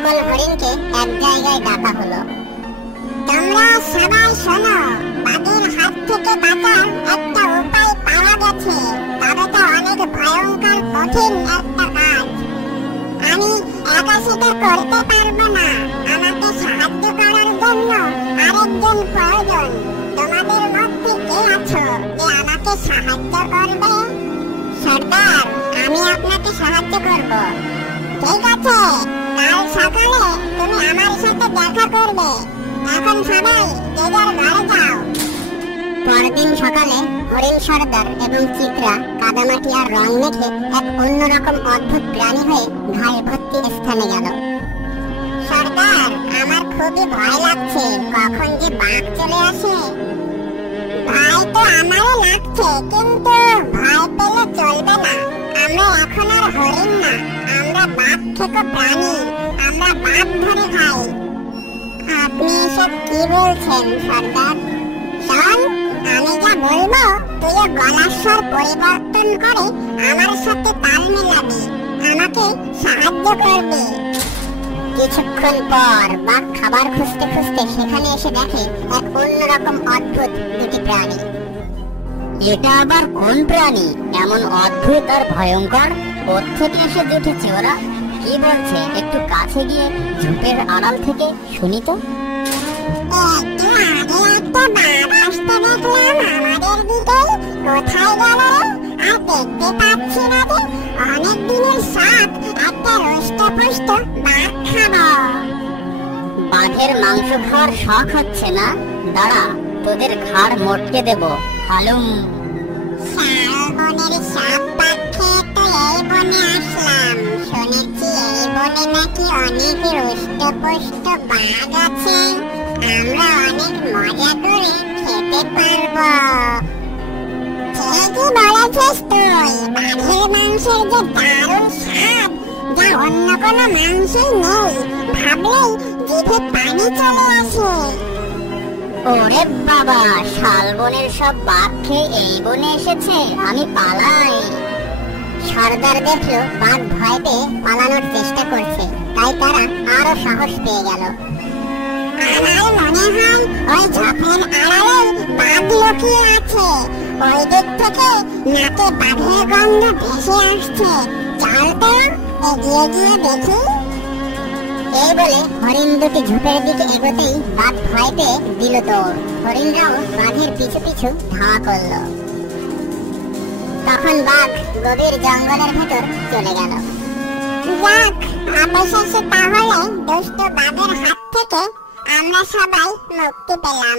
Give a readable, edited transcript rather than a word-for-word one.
সকল হরিণকে এক জায়গায় ডাকা হলো। তোমরা সবাই শোনো, বাঘের হাত থেকে বাঁচার একটা উপায় পাওয়া গেছে, তবে তো অনেক ভয়ঙ্কর কঠিন একটা কাজ। আমি একা সেটা করতে পারবো না, আমাকে সাহায্য করার জন্য আরেকজন প্রয়োজন। তোমাদের মধ্যে কে আছো যে আমাকে সাহায্য করবে? সর্দার, আমি আপনাকে সাহায্য করব। ঠিক আছে, কাল সকালে তুমি আমার সাথে দেখা করবে। এখন সবাই যে যার ঘরে যাও। পরদিন সকালে হরিণ সর্দার এবং চিত্রা কাদামাটি আর রং মেখে এক অন্যরকম অদ্ভুত প্রাণী হয়ে ঘাস ভর্তি স্থানে গেল। সর্দার, আমার খুবই ভয় লাগছে, কখন যে বাঘ চলে আসে। ভয় তো আমারও লাগছে, কিন্তু ভয় পেলে চলবে না। আমরা এখন আর হরিণ না, আমরা বাঘ থেকে প্রাণী, আমরা বাঘ ধরে খাই। আপনি এসব কি বলছেন সর্দার? শোন, আমি যা বলবো তুইও গলার স্বর পরিবর্তন করে আমার সাথে তাল মেলাবি, আমাকে সাহায্য করবি। কিছুক্ষণ পর বাঘ খাবার খুঁজতে খুঁজতে সেখানে এসে দেখে এক অন্যরকম অদ্ভুত দুটি প্রাণী। এটা আবার কোন প্রাণী এমন অদ্ভুত আর ভয়ঙ্কর? কোত্থেকে এসে জুটেছে ওরা? কি বলছে? একটু কাছে গিয়ে ঝোপের আড়াল থেকে শুনি তো। একটু আগে একটা বাঘ আসতে দেখলাম আমাদের দিকে, কোথায় গেল রে? আর দেখতে পাচ্ছি না যে, অনেক দিনের সাপ একটা রোস্টপুষ্ট বাঘ খাবো। বাঘের মাংস খাওয়ার শখ হচ্ছে না? দাঁড়া, তোদের ঘাড় মটকে দেব। হালুম। শালবনের সাপ বাঘ খেয়ে তো এই বনে আসলাম, শুনেছি এই বনে নাকি অনেক রোস্টপুষ্ট বাঘ আছে, আমরা অনেক মজা করে খেতে পারবো। ঠিকই বলেছিস তুই, বাঘের মাংসের যে দারুণ স্বাদ, যা অন্য কোনো মাংসই নেই, ভাবলেই জিভে পানি চলে আসে। ওরে বাবা, শালবনের সব বাঘ খেয়ে এই বনে এসেছে, আমি পালাই। সর্দার দেখলো বাঘ ভয় পেয়ে পালানোর চেষ্টা করছে, তাই তারা আরো সাহস পেয়ে গেল। আমার মনে হয় ওই ঝোপের আড়ালেই বাঘ লুকিয়ে আছে, ওই দিক থেকে নাকে বাঘের গন্ধ ভেসে আসছে। চল তো, এগিয়ে গিয়ে দেখি। এই বলে হরিণ দুটি ঝোপের দিকে এগোতেই বাঘ ভয় পেয়ে দিল দৌড়। হরিণরাও বাঘের পিছু পিছু ধাওয়া করলো। তখন বাঘ গভীর জঙ্গলের ভেতর চলে গেল। যাক, অবশেষে তাহলে দুষ্ট বাঘের হাত থেকে আমরা সবাই মুক্তি পেলাম।